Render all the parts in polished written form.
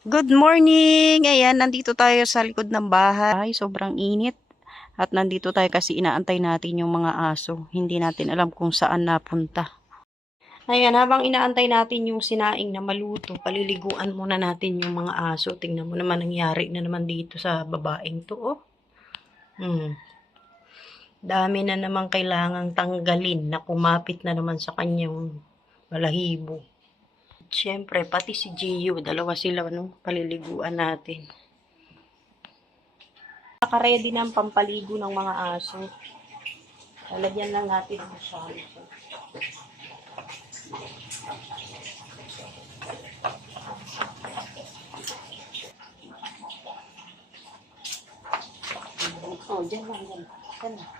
Good morning! Ayan, nandito tayo sa likod ng bahay. Sobrang init. At nandito tayo kasi inaantay natin yung mga aso. Hindi natin alam kung saan napunta. Ayan, habang inaantay natin yung sinaing na maluto, paliliguan muna natin yung mga aso. Tingnan mo naman nangyari na naman dito sa babaeng to, oh. Dami na naman kailangang tanggalin na kumapit na naman sa kanyang balahibo. Siyempre, pati si Gio, dalawa sila, no? Paliliguan natin. Naka-ready ng pampaligo ng mga aso. Lalagyan lang natin ang shampoo. Oh, dyan lang, dyan. Dyan lang.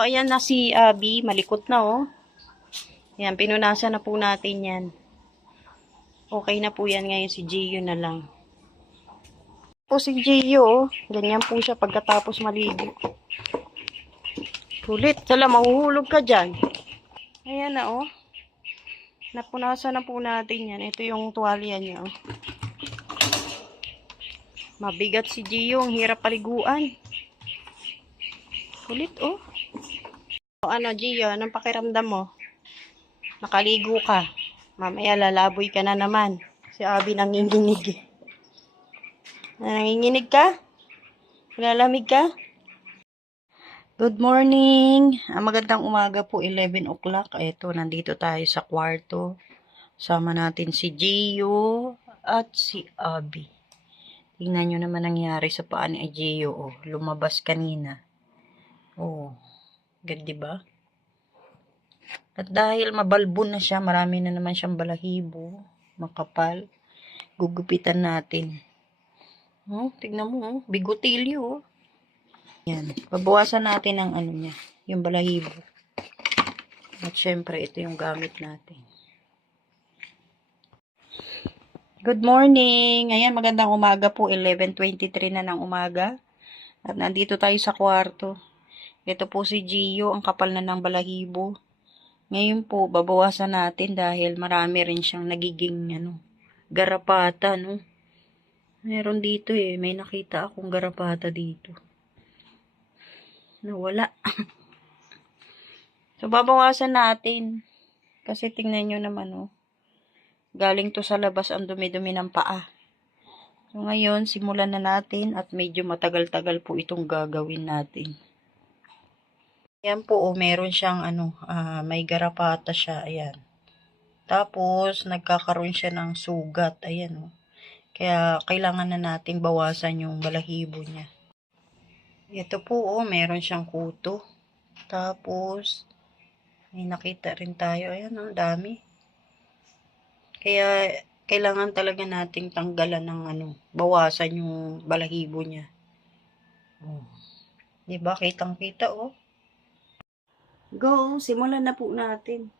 So, ayan na si Abby. Malikot na, oh. Ayan, pinunasan na po natin yan. Okay na po yan ngayon. Si Gio na lang. Po si Gio, oh. Ganyan po siya pagkatapos maligo. Kulit. Sala, mahuhulog ka dyan. Ayan na, oh. Napunasan na po natin yan. Ito yung tuwalya niya, oh. Mabigat si Gio. Ang hirap paliguan. Kulit, oh. O ano, Gio, anong pakiramdam mo? Nakaligo ka. Mamaya lalaboy ka na naman. Si Abby nanginginig. Nanginginig ka? Lalamig ka? Good morning. Magandang umaga po, 11 o'clock. Ito, nandito tayo sa kwarto. Sama natin si Gio at si Abby. Tingnan nyo naman nangyari sa paa ni Gio. Oh, lumabas kanina. Oh, good, diba? At dahil mabalbon na siya, marami na naman siyang balahibo, makapal, gugupitan natin. Oh, tignan mo, oh, bigotilyo, oh. Yan, babawasan natin ang ano niya, yung balahibo. At syempre, ito yung gamit natin. Good morning! Ayan, magandang umaga po, 11:23 na ng umaga. At nandito tayo sa kwarto. Ito po si Gio, ang kapal na ng balahibo. Ngayon po, babawasan natin dahil marami rin siyang nagiging garapata, no? Meron dito eh, may nakita akong garapata dito. Nawala. So, babawasan natin. Kasi tingnan nyo naman, oh. Galing to sa labas ang dumi-dumi ng paa. So, ngayon, simulan na natin at medyo matagal-tagal po itong gagawin natin. Ayan po, oh, meron siyang may garapata siya, ayan. Tapos, nagkakaroon siya ng sugat, ayan oh. Kaya, kailangan na natin bawasan yung balahibo niya. Ito po, oh, meron siyang kuto. Tapos, may nakita rin tayo, ayan oh, dami. Kaya, kailangan talaga nating tanggalan ng bawasan yung balahibo niya. Oh. Diba? Kitang-kita, oh. Go, simulan na po natin.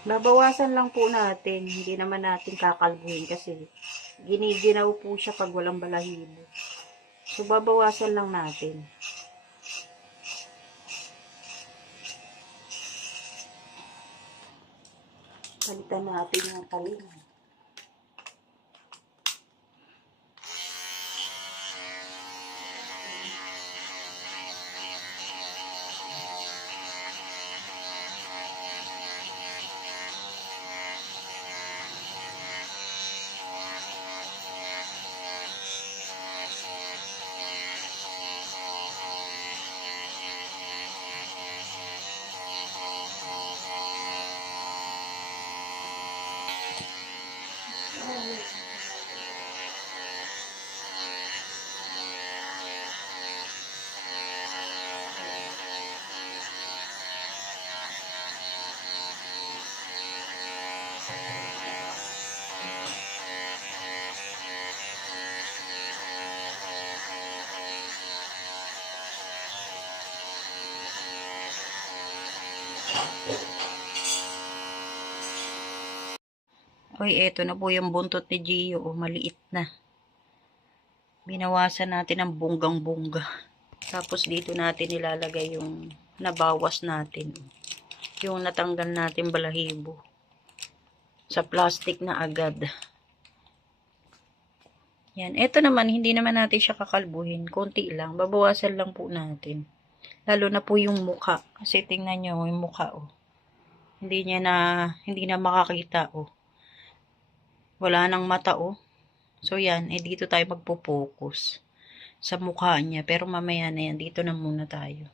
Babawasan lang po natin. Hindi naman natin kakalbuhin kasi giniginaw po siya pag walang balahibo. So, babawasan lang natin. Palitan natin yung talim. Uy, eto na po yung buntot ni Gio. Oh, maliit na. Binawasan natin ang bunggang-bungga. Tapos dito natin ilalagay yung nabawas natin. Yung natanggal natin balahibo. Sa plastic na agad. Yan. Eto naman, hindi naman natin siya kakalbuhin. Konti lang. Babawasan lang po natin. Lalo na po yung mukha. Kasi tingnan nyo yung mukha, oh. Hindi na makakita, oh. Wala nang mata, oh. So, yan. Dito tayo magpo-focus sa mukha niya. Pero mamaya na yan. Dito na muna tayo.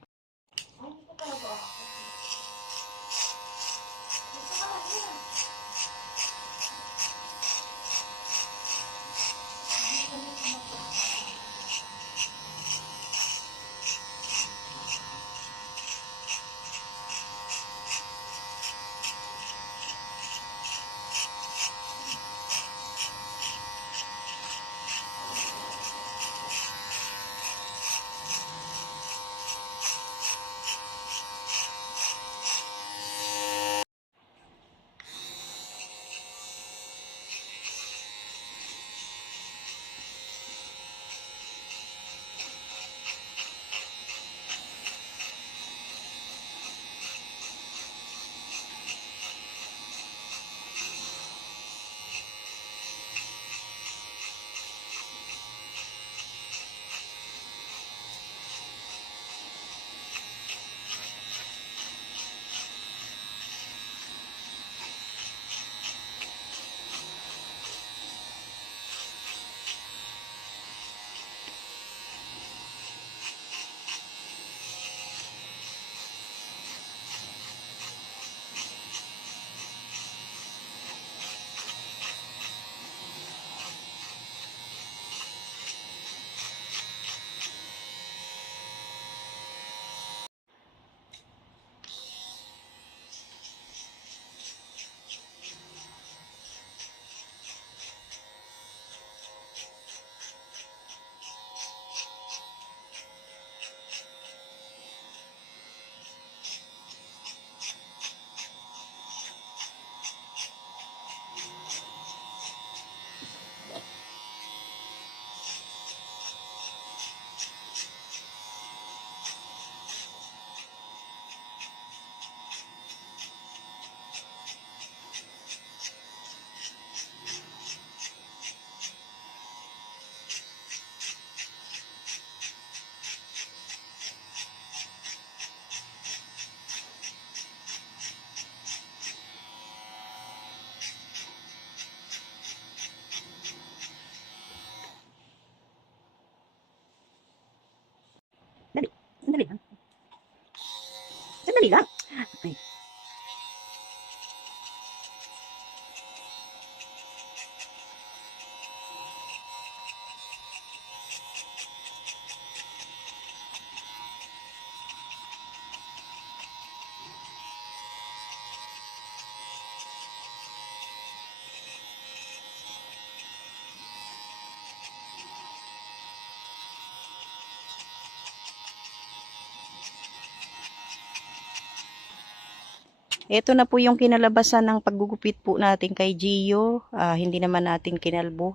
Ito na po yung kinalabasan ng paggugupit po natin kay Gio. Hindi naman natin kinalbo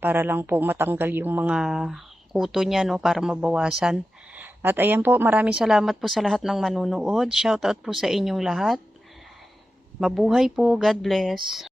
para lang po matanggal yung mga kuto niya, no, para mabawasan. At ayan po, maraming salamat po sa lahat ng manunood. Shoutout po sa inyong lahat. Mabuhay po. God bless.